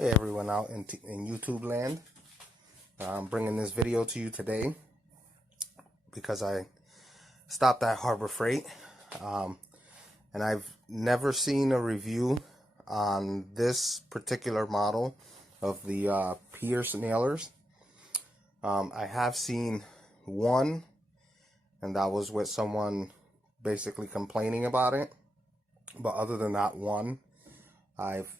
Hey everyone out in YouTube land. I'm bringing this video to you today because I stopped at Harbor Freight and I've never seen a review on this particular model of the Pierce nailers. I have seen one, and that was with someone basically complaining about it, but other than that one, I've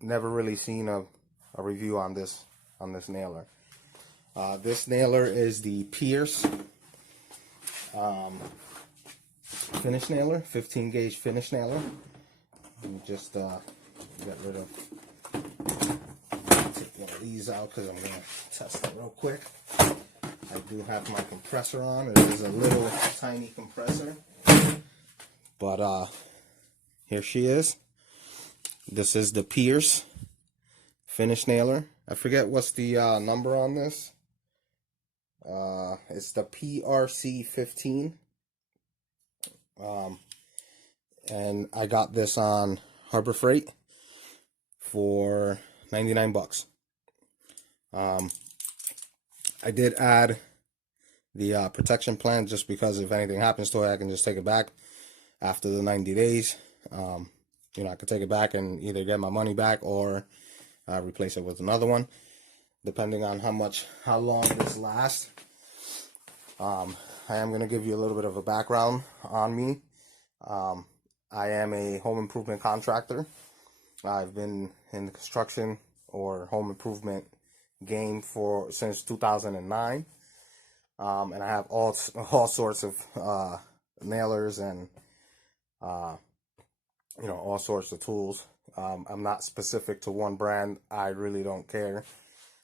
never really seen a review on this nailer. This nailer is the Pierce finish nailer, 15 gauge finish nailer. Let me just get rid of, take one of these out because I'm going to test it real quick. I do have my compressor on. It is a little tiny compressor, but here she is. This is the Pierce finish nailer. I forget what's the number on this. It's the PRC 15. And I got this on Harbor Freight for 99 bucks. I did add the protection plan just because if anything happens to it, I can just take it back after the 90 days. You know, I could take it back and either get my money back or replace it with another one, depending on how long this lasts. I am going to give you a little bit of a background on me. I am a home improvement contractor. I've been in the construction or home improvement game since 2009, and I have all sorts of nailers and you know, all sorts of tools. I'm not specific to one brand. I really don't care.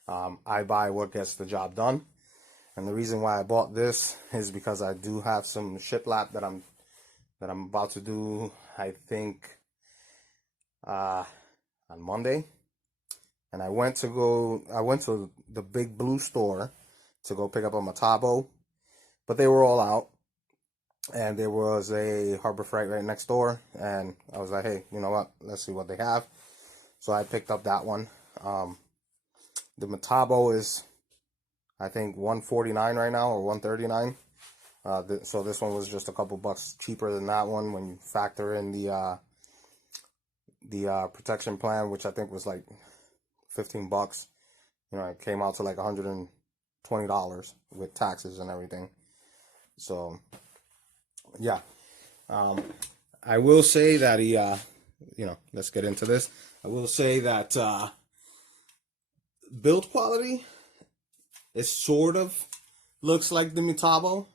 I buy what gets the job done. And the reason why I bought this is because I do have some shiplap that I'm about to do, I think, on Monday. And I went to the Big Blue store to go pick up a Metabo, but they were all out. And there was a Harbor Freight right next door, and I was like, hey, you know what, let's see what they have. So I picked up that one. The Metabo is, I think, $149 right now, or $139. So this one was just a couple bucks cheaper than that one when you factor in the protection plan, which I think was like 15 bucks. You know, it came out to like $120 with taxes and everything. So yeah, I will say that you know, let's get into this. I will say that build quality, it sort of looks like the Metabo,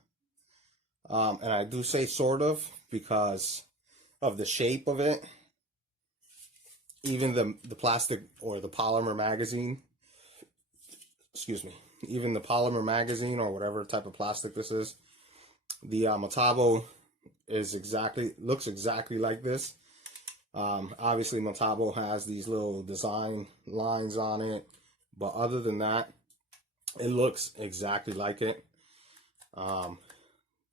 and I do say sort of because of the shape of it. Even the plastic or the polymer magazine, excuse me, even the polymer magazine or whatever type of plastic this is, the Metabo looks exactly like this. Obviously Metabo has these little design lines on it, but other than that, it looks exactly like it.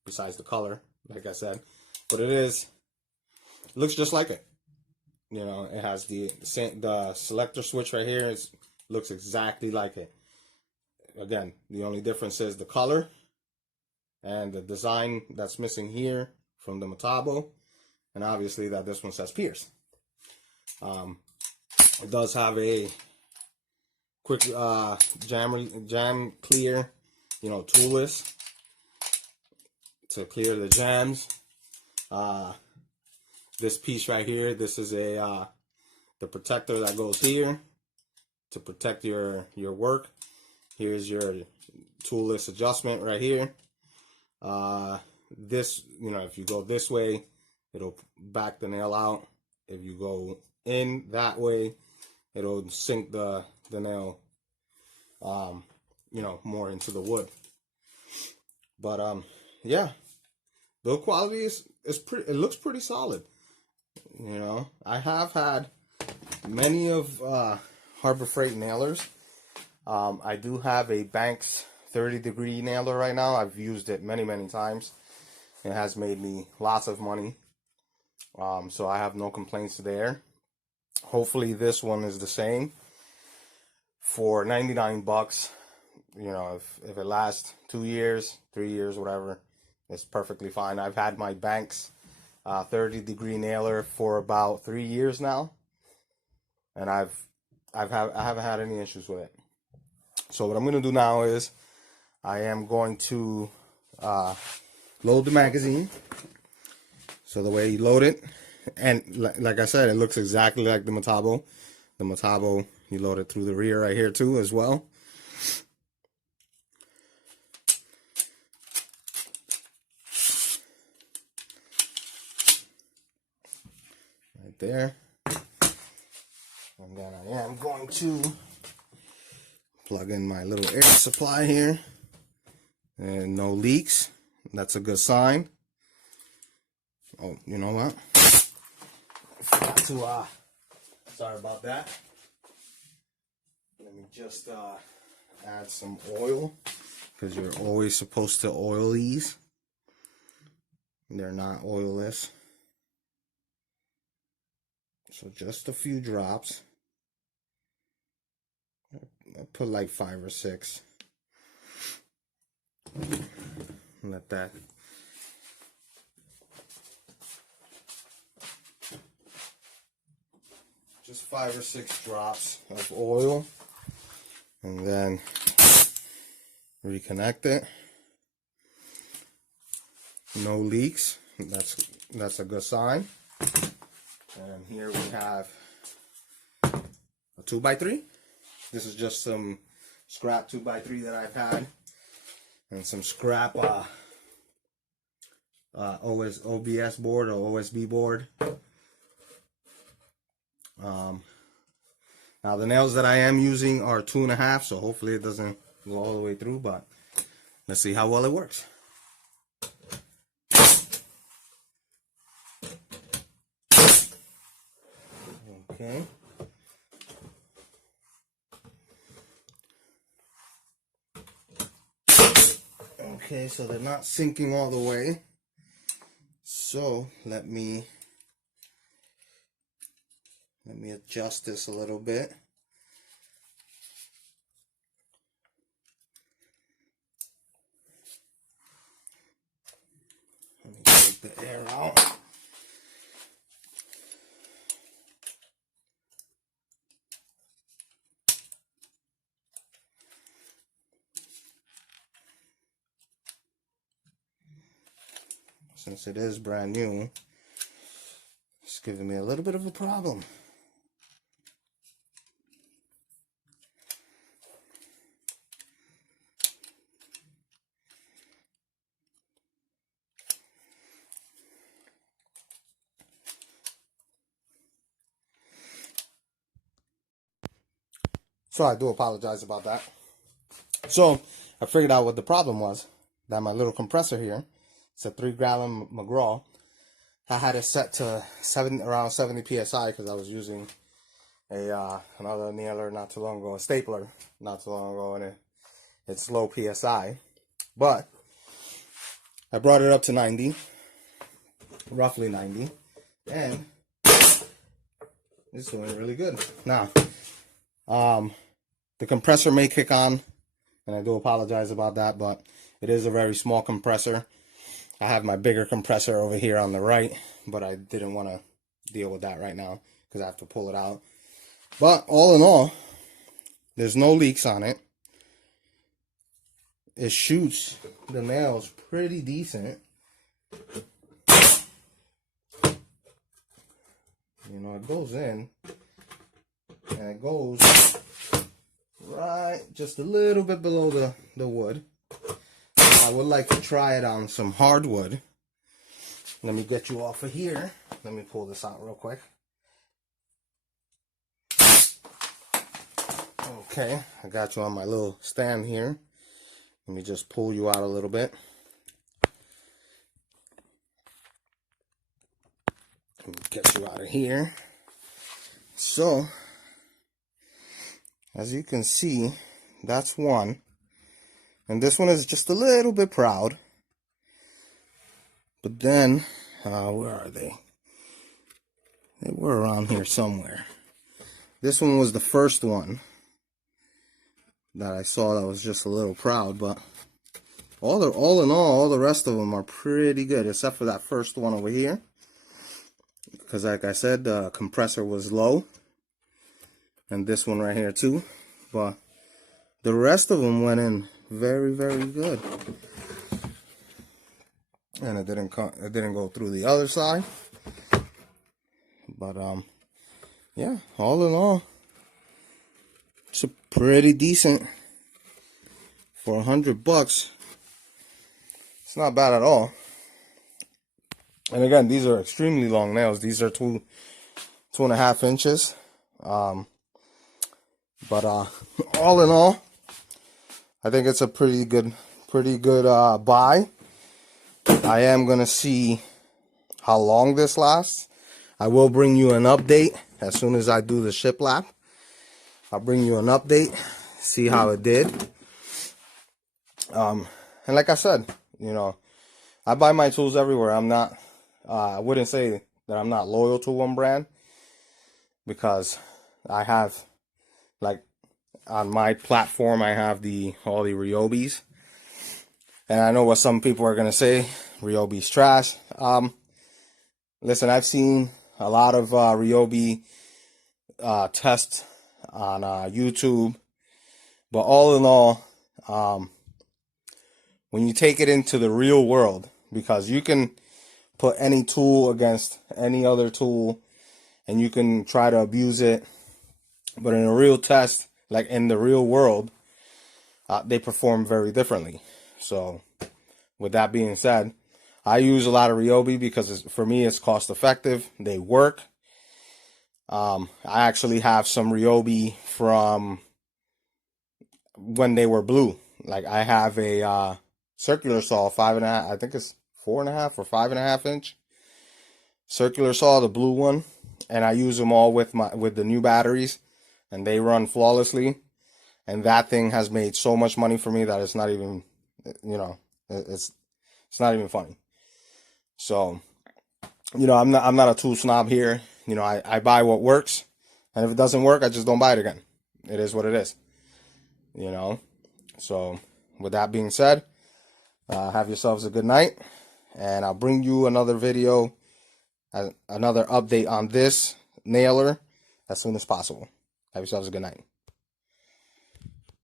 Besides the color, like I said, but it looks just like it. You know, it has the selector switch right here. It looks exactly like it. Again, the only difference is the color and the design that's missing here from the Metabo, and obviously that this one says Pierce. It does have a quick jam clear, you know, toolless to clear the jams. This piece right here, this is the protector that goes here to protect your work. Here's your toolless adjustment right here. This, you know, if you go this way, it'll back the nail out. If you go in that way, it'll sink the nail, you know, more into the wood. But yeah, build quality is pretty. It looks pretty solid. You know, I have had many of Harbor Freight nailers. I do have a Banks 30-degree nailer right now. I've used it many times. It has made me lots of money. So I have no complaints there. Hopefully this one is the same. for 99 bucks. You know, if it lasts 2 years, 3 years, whatever, it's perfectly fine. I've had my Banks 30-degree nailer for about 3 years now, and I haven't had any issues with it. So what I'm going to do now is I am going to load the magazine. So the way you load it, and like I said, it looks exactly like the Metabo. The Metabo, you load it through the rear right here too as well. Right there. And then I am going to plug in my little air supply here. And no leaks. That's a good sign. Oh, you know what? I forgot to, sorry about that. Let me just add some oil, because you're always supposed to oil these. They're not oilless. So just a few drops. I'll put like 5 or 6. Let that just 5 or 6 drops of oil, and then reconnect it. No leaks. That's a good sign. And here we have a 2x3. This is just some scrap 2x3 that I've had, and some scrap OBS board or OSB board. Now the nails that I am using are 2.5, so hopefully it doesn't go all the way through, but let's see how well it works. Okay. Okay, so they're not sinking all the way. So let me adjust this a little bit. Let me take the air out. Since it is brand new, it's giving me a little bit of a problem. So I do apologize about that. So I figured out what the problem was. That my little compressor here, it's a 3-gallon McGraw. I had it set to around 70 psi because I was using another nailer not too long ago, a stapler not too long ago, and it's low psi. But I brought it up to 90, roughly 90, and it's doing really good. Now, the compressor may kick on, and I do apologize about that, but it is a very small compressor. I have my bigger compressor over here on the right, but I didn't want to deal with that right now because I have to pull it out. But all in all, there's no leaks on it. It shoots the nails pretty decent. You know, it goes in, and it goes right just a little bit below the wood. I would like to try it on some hardwood. Let me get you off of here. Let me pull this out real quick. Okay, I got you on my little stand here. Let me just pull you out a little bit. Let me get you out of here. So, as you can see, that's one. And this one is just a little bit proud. But then, where are they? They were around here somewhere. This one was the first one. that I saw that was just a little proud, but all in all the rest of them are pretty good, except for that first one over here, because like I said, the compressor was low, and this one right here too. But the rest of them went in very, very good, and it didn't go through the other side. But yeah, all in all, it's a pretty decent for $100. It's not bad at all. And again, these are extremely long nails. These are 2.5 inches. But all in all, I think it's a pretty good buy. I am gonna see how long this lasts. I will bring you an update as soon as I do the ship lap. I'll bring you an update, see how it did. And like I said, you know, I buy my tools everywhere. I'm not, I wouldn't say that I'm not loyal to one brand, because I have, like, on my platform, I have all the Ryobis. And I know what some people are going to say, Ryobi's trash. Listen, I've seen a lot of Ryobi tests on YouTube. But all in all, when you take it into the real world, because you can put any tool against any other tool and you can try to abuse it, but in a real test, like in the real world, they perform very differently. So with that being said, I use a lot of Ryobi because for me it's cost effective. They work. I actually have some Ryobi from when they were blue. Like, I have a circular saw, 5.5, I think it's 4.5 or 5.5 inch circular saw, the blue one, and I use them all with the new batteries, and they run flawlessly. And that thing has made so much money for me that it's not even, you know, it's not even funny. So, you know, I'm not a tool snob here. You know, I buy what works, and if it doesn't work, I just don't buy it again. It is what it is, you know. So with that being said, have yourselves a good night, and I'll bring you another video, another update on this nailer as soon as possible. Have yourselves a good night.